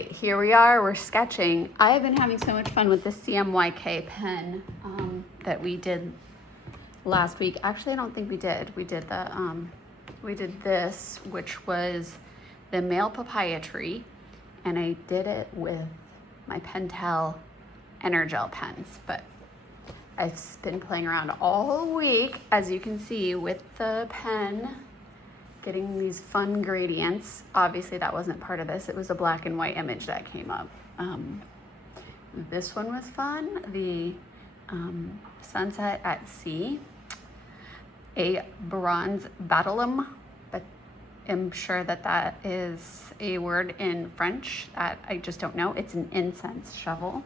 right, here we are, we're sketching. I have been having so much fun with the CMYK pen that we did last week. Actually, I don't think we did. We did this, which was the male papaya tree, and I did it with my Pentel Energel pens, but I've been playing around all week, as you can see, with the pen, getting these fun gradients. Obviously that wasn't part of this. It was a black and white image that came up. This one was fun. The sunset at sea, a bronze battleum, but I'm sure that is a word in French that I just don't know. It's an incense shovel.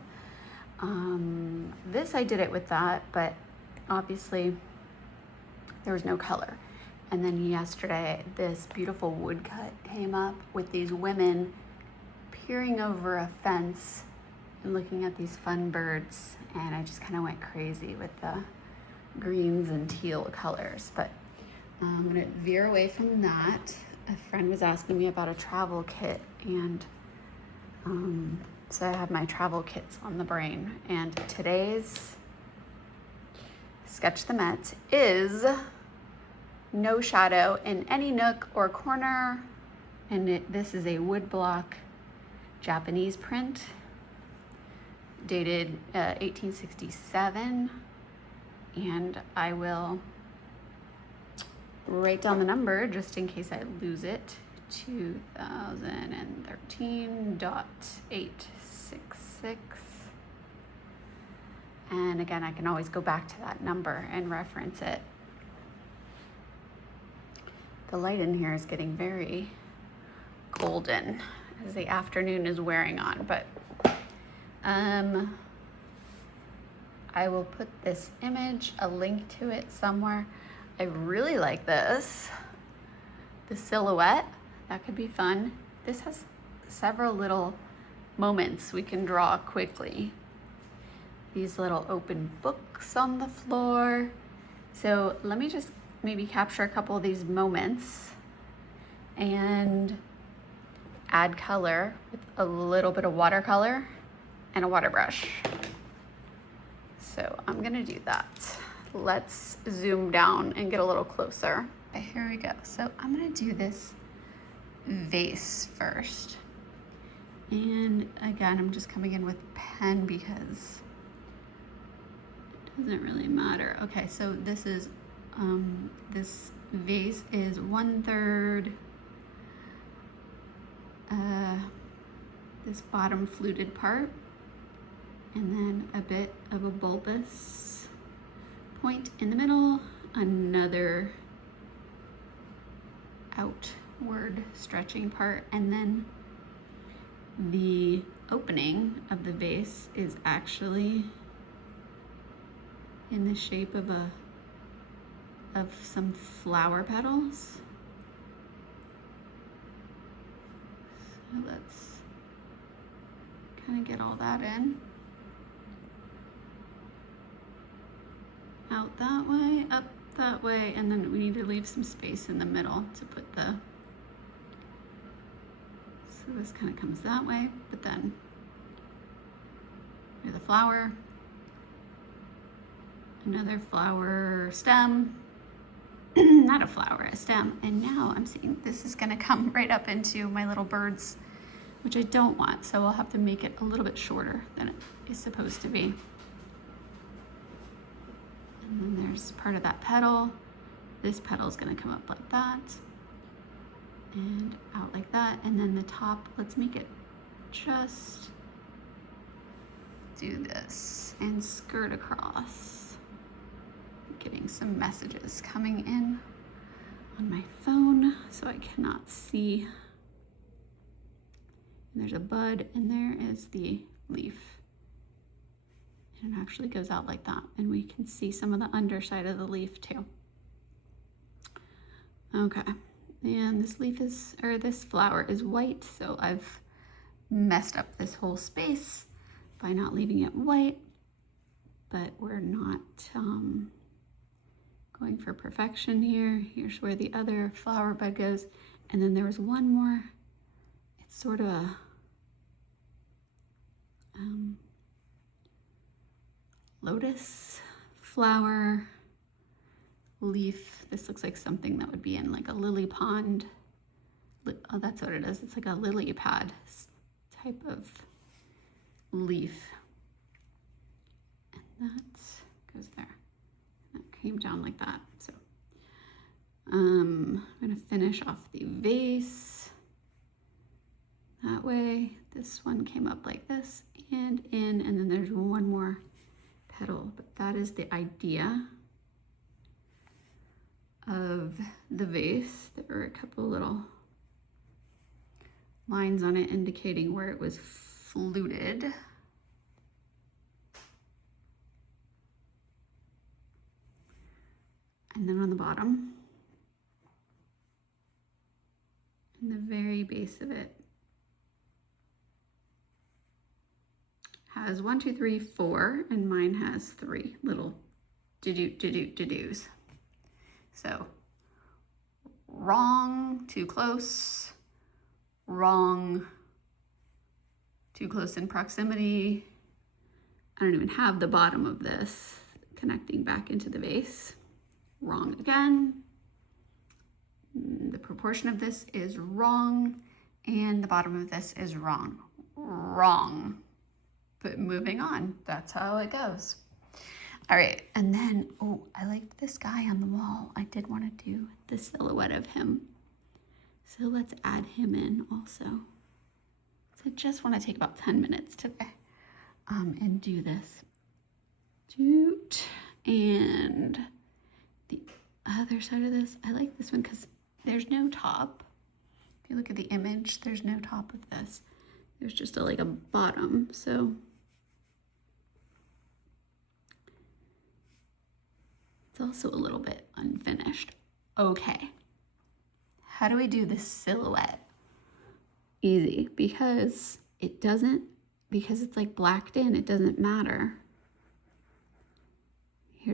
This I did it with that, but obviously there was no color. And then yesterday, this beautiful woodcut came up with these women peering over a fence and looking at these fun birds. And I just kind of went crazy with the greens and teal colors. But I'm gonna veer away from that. A friend was asking me about a travel kit, and so I have my travel kits on the brain. And today's Sketch the Met is no shadow in any nook or corner, and this is a woodblock Japanese print dated 1867, and I will write down the number just in case I lose it. 2013.866, and again, I can always go back to that number and reference it. The light in here is getting very golden as the afternoon is wearing on, but I will put this image, a link to it somewhere. I really like this. The silhouette, that could be fun. This has several little moments we can draw quickly. These little open books on the floor. So let me just maybe capture a couple of these moments and add color with a little bit of watercolor and a water brush. So I'm gonna do that. Let's zoom down and get a little closer. Okay, here we go. So I'm gonna do this vase first. And again, I'm just coming in with pen because it doesn't really matter. Okay, so this is this vase is 1/3 this bottom fluted part, and then a bit of a bulbous point in the middle, another outward stretching part, and then the opening of the vase is actually in the shape of some flower petals. So let's kind of get all that in. Out that way, up that way, and then we need to leave some space in the middle to put so this kind of comes that way, but then the flower, another flower stem, not a flower, a stem. And now I'm seeing this is gonna come right up into my little birds, which I don't want. So I'll have to make it a little bit shorter than it is supposed to be. And then there's part of that petal. This petal is gonna come up like that and out like that. And then the top, let's make it just do this and skirt across. Getting some messages coming in on my phone, so I cannot see. And there's a bud, and there is the leaf. And it actually goes out like that, and we can see some of the underside of the leaf too. Okay, and this flower is white, so I've messed up this whole space by not leaving it white, but we're not going for perfection here. Here's where the other flower bud goes. And then there was one more, it's sort of a lotus flower leaf. This looks like something that would be in like a lily pond. Oh, that's what it is. It's like a lily pad type of leaf. And that goes there. That came down like that. So I'm gonna finish off the vase that way. This one came up like this and in, and then there's one more petal, but that is the idea of the vase. There were a couple little lines on it indicating where it was fluted. And then on the bottom, in the very base of it, has 1, 2, 3, 4, and mine has 3 little do-do-do-do-do-dos. So, wrong, too close, wrong, too close in proximity. I don't even have the bottom of this connecting back into the vase. Wrong again. The proportion of this is wrong, and the bottom of this is wrong. Wrong. But moving on, that's how it goes. All right, and then, oh, I liked this guy on the wall. I did want to do the silhouette of him. So let's add him in also. So I just want to take about 10 minutes today and do this. Doot. And the other side of this, I like this one because there's no top. If you look at the image, there's no top of this. There's just like a bottom, so it's also a little bit unfinished. Okay, how do we do this silhouette? Easy, because it's like blacked in, it doesn't matter.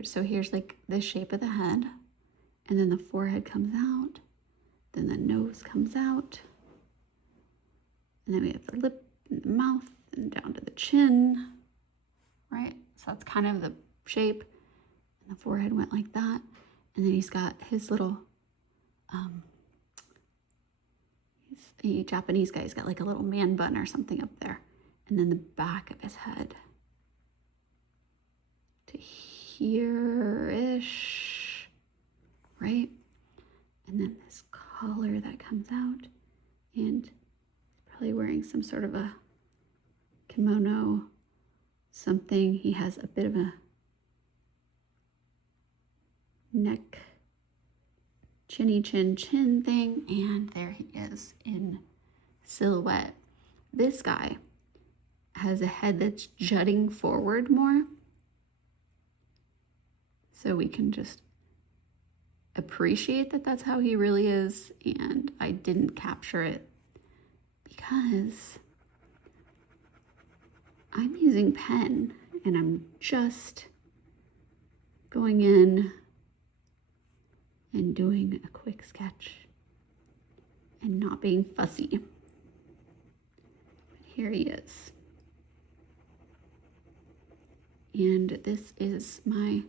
So here's like the shape of the head, and then the forehead comes out, then the nose comes out, and then we have the lip and the mouth and down to the chin, right? So that's kind of the shape. And the forehead went like that. And then he's got his little, he's a Japanese guy. He's got like a little man bun or something up there. And then the back of his head to here-ish, right? And then this collar that comes out, and he's probably wearing some sort of a kimono, something. He has a bit of a neck, chinny chin thing, and there he is in silhouette. This guy has a head that's jutting forward more, so we can just appreciate that that's how he really is. And I didn't capture it because I'm using pen and I'm just going in and doing a quick sketch and not being fussy. But here he is. And this is my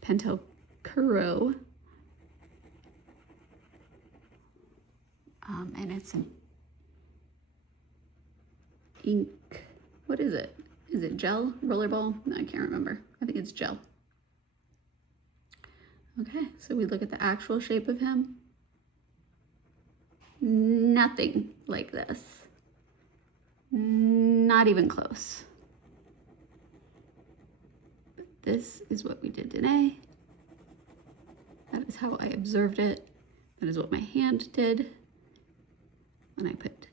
Pentel Kuro. And it's an ink, what is it? Is it gel? Rollerball? No, I can't remember. I think it's gel. Okay, so we look at the actual shape of him. Nothing like this. Not even close. But this is what we did today. That is how I observed it. That is what my hand did when I put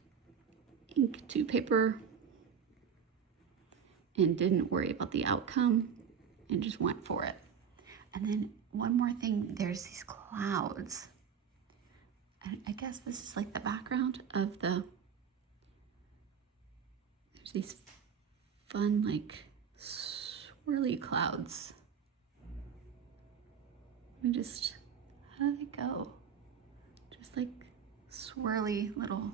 ink to paper and didn't worry about the outcome and just went for it. And then one more thing, there's these clouds. And I guess this is like the background of there's these fun like swirly clouds. Let me just, how do they go? Just like swirly little,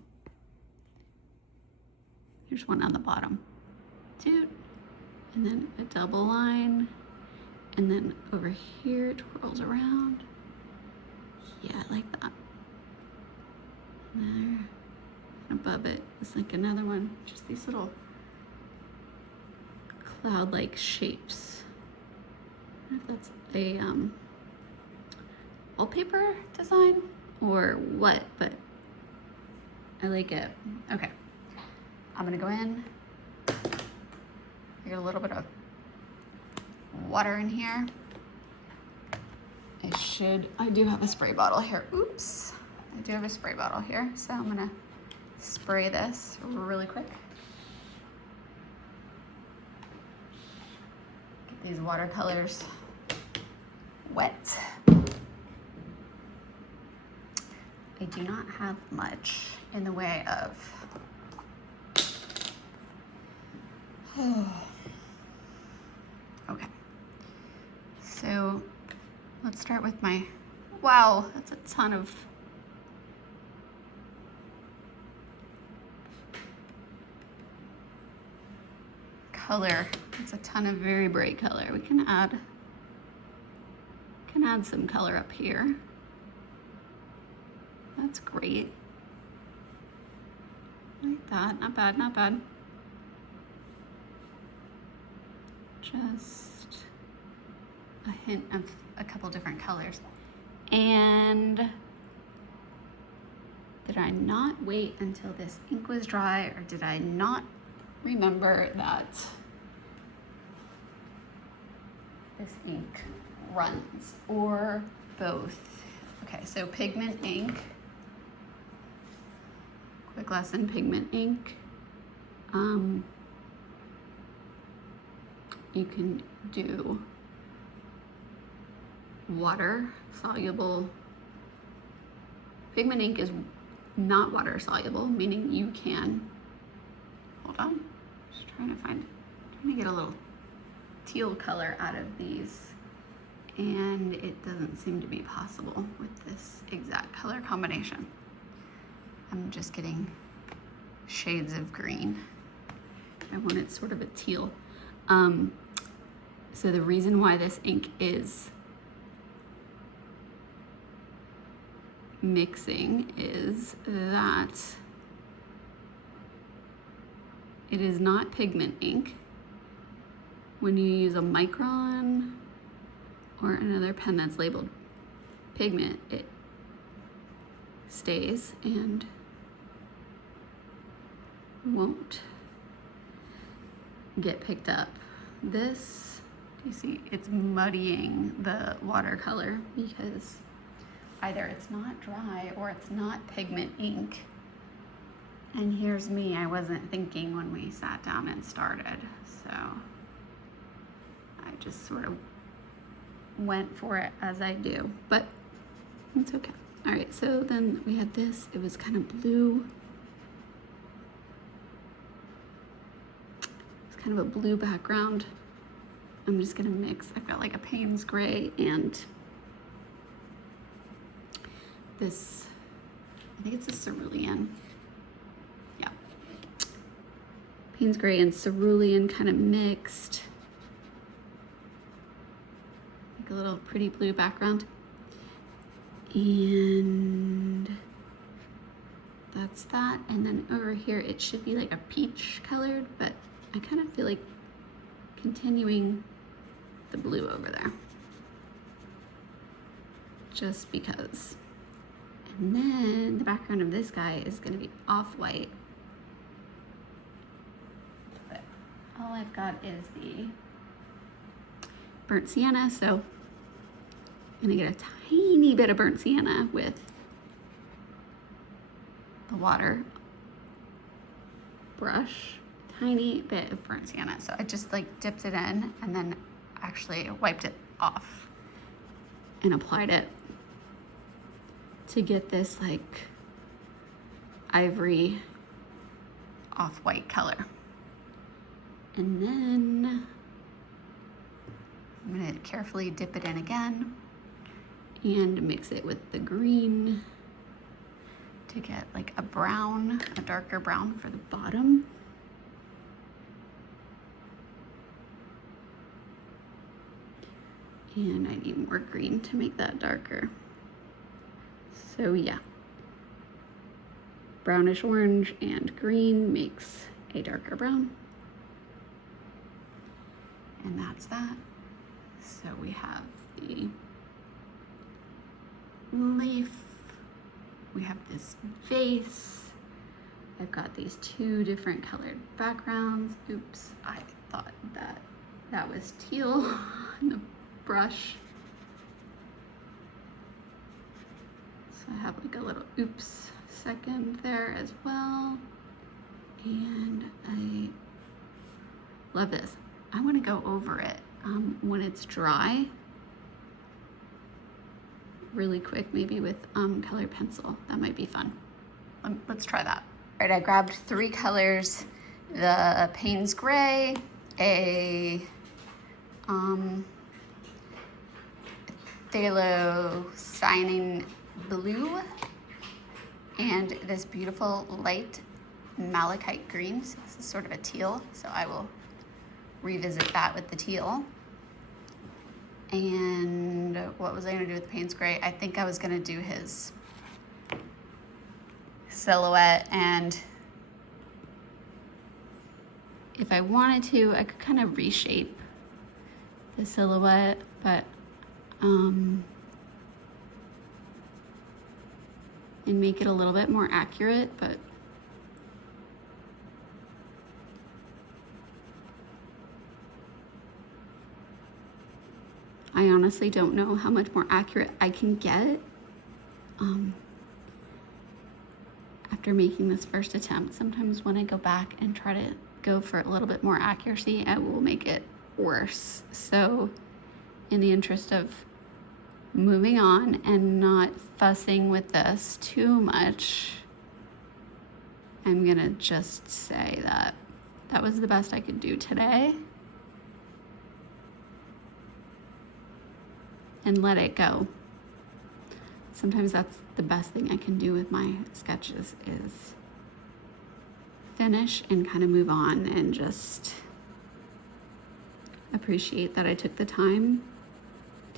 here's one on the bottom. Dude. and then a double line, and then over here it twirls around. Yeah, I like that. And there, and above it is like another one, just these little cloud-like shapes. I don't know if that's a wallpaper design or what, but I like it. Okay, I'm gonna go in, get a little bit of water in here. I do have a spray bottle here. Oops, I do have a spray bottle here, so I'm gonna spray this really quick. Get these watercolors wet. I do not have much in the way of okay, so let's start with my, wow, that's a ton of color. It's a ton of very bright color. We can add some color up here. That's great. Like that, not bad, not bad. Just a hint of a couple different colors. And did I not wait until this ink was dry, or did I not remember that this ink runs, or both? Okay, so pigment ink, quick lesson, pigment ink. You can do water soluble. Pigment ink is not water soluble, meaning you can, hold on, just trying to get a little teal color out of these, and it doesn't seem to be possible with this exact color combination. I'm just getting shades of green. I want it sort of a teal. So the reason why this ink is mixing is that it is not pigment ink. When you use a micron or another pen that's labeled pigment, it stays and won't get picked up. This, you see, it's muddying the watercolor because either it's not dry or it's not pigment ink. And here's me, I wasn't thinking when we sat down and started, so I just sort of went for it as I do, but it's okay. All right, so then we had this, it was kind of blue. It's kind of a blue background. I'm just gonna mix, I've got like a Payne's gray and this, I think it's a cerulean. Yeah. Payne's gray and cerulean kind of mixed. Like a little pretty blue background. And that's that. And then over here, it should be like a peach colored, but I kind of feel like continuing the blue over there. Just because. And then the background of this guy is gonna be off-white. But all I've got is the burnt sienna, so I'm gonna get a tiny bit of burnt sienna with the water brush, tiny bit of burnt sienna. So I just like dipped it in and then actually wiped it off and applied it to get this like ivory off-white color. And then I'm gonna carefully dip it in again and mix it with the green to get like a brown, a darker brown for the bottom. And I need more green to make that darker. So yeah, brownish orange and green makes a darker brown. And that's that. So we have the leaf, we have this vase. I've got these two different colored backgrounds. Oops, I thought that was teal on the brush. So I have like a little oops second there as well. And I love this. I want to go over it when it's dry really quick, maybe with colored pencil. That might be fun. Let's try that. All right, I grabbed 3 colors, the Payne's Gray, a Phthalo-cyanin blue, and this beautiful light malachite green. So this is sort of a teal, so I will revisit that with the teal. And what was I gonna do with Payne's Gray? I think I was gonna do his silhouette, and if I wanted to, I could kind of reshape the silhouette, but and make it a little bit more accurate, but I honestly don't know how much more accurate I can get after making this first attempt. Sometimes when I go back and try to go for a little bit more accuracy, I will make it worse. So in the interest of moving on and not fussing with this too much, I'm gonna just say that that was the best I could do today and let it go. Sometimes that's the best thing I can do with my sketches, is finish and kind of move on and just appreciate that I took the time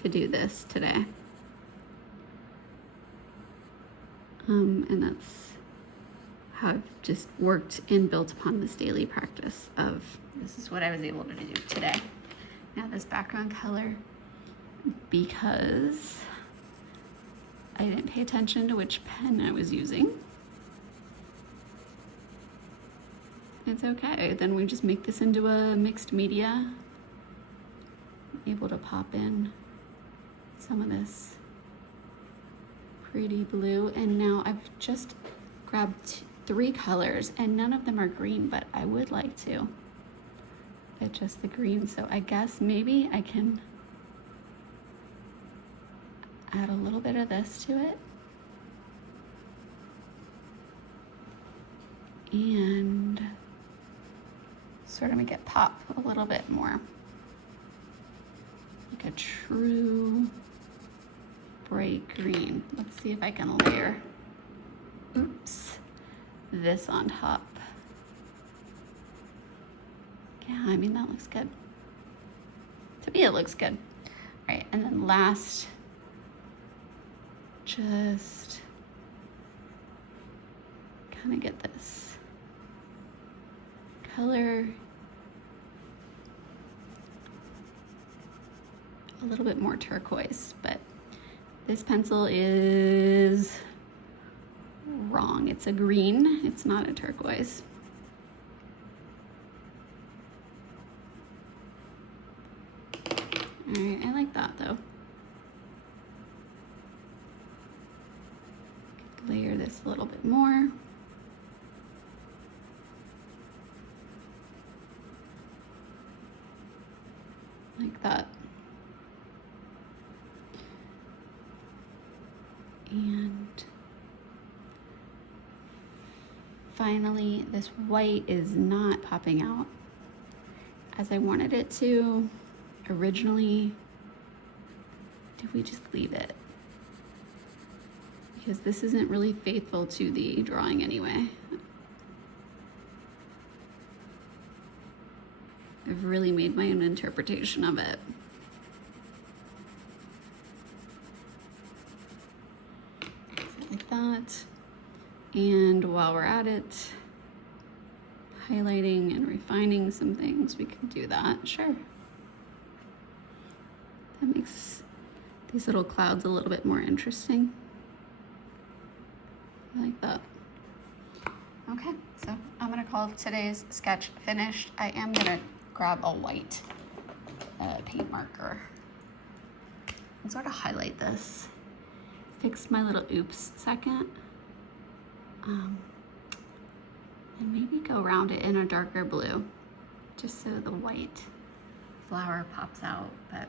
to do this today. And that's how I've just worked and built upon this daily practice of, this is what I was able to do today. Now this background color, because I didn't pay attention to which pen I was using, it's okay. Then we just make this into a mixed media. I'm able to pop in some of this pretty blue, and now I've just grabbed 3 colors, and none of them are green, but I would like to get just the green. So I guess maybe I can add a little bit of this to it, and sort of make it pop a little bit more, like a true bright green. Let's see if I can layer, oops, this on top. Yeah, I mean, that looks good. To me, it looks good. All right, and then last, just kind of get this color a little bit more turquoise, but this pencil is wrong. It's a green, it's not a turquoise. All right, I like that though. Layer this a little bit more. Like that. And finally, this white is not popping out as I wanted it to originally. Did we just leave it? Because this isn't really faithful to the drawing anyway. I've really made my own interpretation of it. And while we're at it, highlighting and refining some things, we can do that, sure. That makes these little clouds a little bit more interesting. I like that. Okay, so I'm gonna call today's sketch finished. I am gonna grab a white paint marker and sort of highlight this. Fix my little oops second. And maybe go around it in a darker blue, just so the white flower pops out. But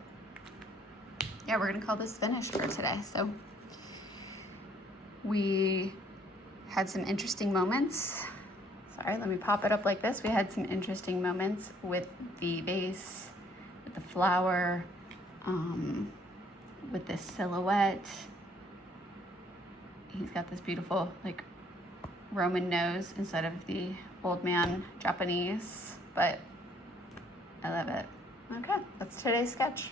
yeah, we're gonna call this finished for today. So we had some interesting moments. Sorry, let me pop it up like this. We had some interesting moments with the vase, with the flower, with this silhouette. He's got this beautiful like Roman nose instead of the old man Japanese, but I love it. Okay, that's today's sketch.